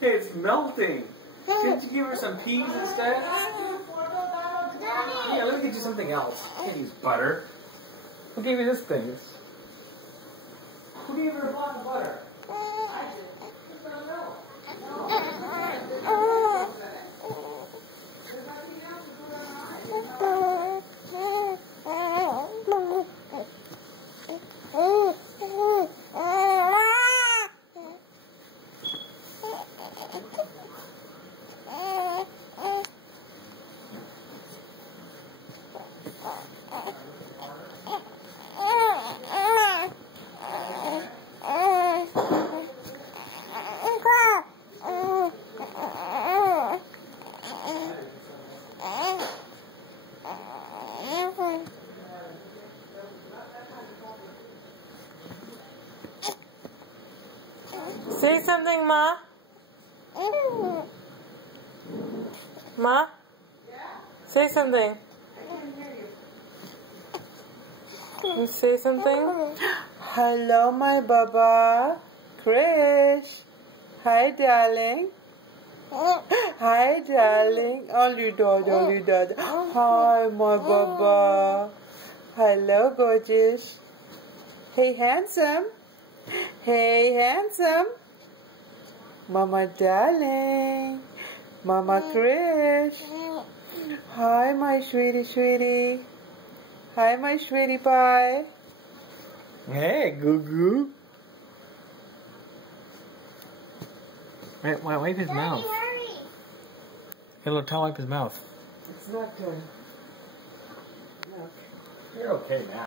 It's melting. Couldn't you give her some peas instead? Yeah, let me get you something else. Can't use butter. Who gave you this thing? Who gave her a block of butter? I did. Say something, Ma. Ma? Say something. You say something? Hello, my Baba. Krish. Hi, darling. Hi, darling. Dad. Hi, my Baba. Hello, gorgeous. Hey, handsome. Hey, handsome. Mama, darling. Mama, Krish. Hi, my sweetie. Hi, my sweetie pie. Hey, Goo. Wipe his mouth. Get a little towel, wipe his mouth. It's not good. You're okay now.